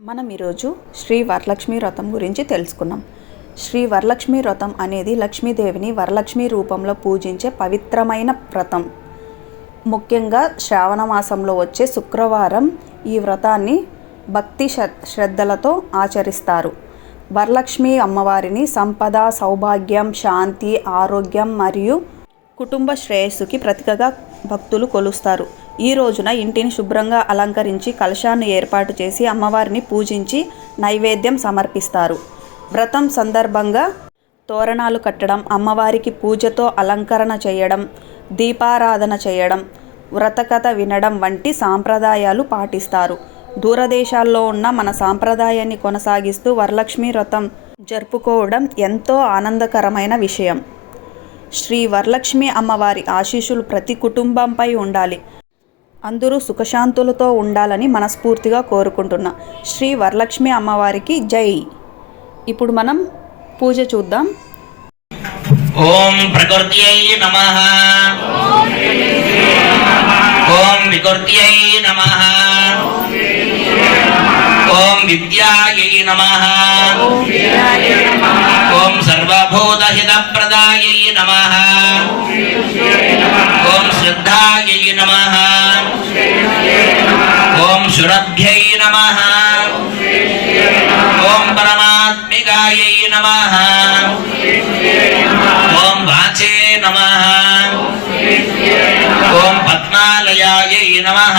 మనం ఈరోజు శ్రీ వరలక్ష్మి వ్రతం గురించి తెలుసుకున్నాం. శ్రీ వరలక్ష్మి వ్రతం అనేది లక్ష్మీదేవిని వరలక్ష్మి రూపంలో పూజించే పవిత్రమైన వ్రతం. ముఖ్యంగా శ్రావణ మాసంలో వచ్చే శుక్రవారం ఈ వ్రతాన్ని భక్తి శ్రద్ధలతో ఆచరిస్తారు. వరలక్ష్మి అమ్మవారిని సంపద, సౌభాగ్యం, శాంతి, ఆరోగ్యం మరియు కుటుంబ శ్రేయస్సుకి ప్రతీకగా భక్తులు కొలుస్తారు. ఈ రోజున ఇంటిని శుభ్రంగా అలంకరించి కలశాన్ని ఏర్పాటు చేసి అమ్మవారిని పూజించి నైవేద్యం సమర్పిస్తారు. వ్రతం సందర్భంగా తోరణాలు కట్టడం, అమ్మవారికి పూజతో అలంకరణ చేయడం, దీపారాధన చేయడం, వ్రతకథ వినడం వంటి సాంప్రదాయాలు పాటిస్తారు. దూరదేశాల్లో ఉన్న మన సాంప్రదాయాన్ని కొనసాగిస్తూ వరలక్ష్మి వ్రతం జరుపుకోవడం ఎంతో ఆనందకరమైన విషయం. శ్రీ వరలక్ష్మి అమ్మవారి ఆశీస్సులు ప్రతి కుటుంబంపై ఉండాలి. అందరూ సుఖశాంతులతో ఉండాలని మనస్ఫూర్తిగా కోరుకుంటున్నా. శ్రీ వరలక్ష్మి అమ్మవారికి జై. ఇప్పుడు మనం పూజ చూద్దాం. ఓం ప్రకృత్యై నమః. ఓం వికృత్యై నమః. ఓం విద్యాయై నమః. ఓం సర్వభూతహితప్రదాయై నమః. ఓం శ్రద్ధాయై నమః. ఓం శురభ్యై నమః. ఓం పరమాత్మికాయై నమః. ఓం వాచే నమః. ఓం పద్మాలయాయై నమః.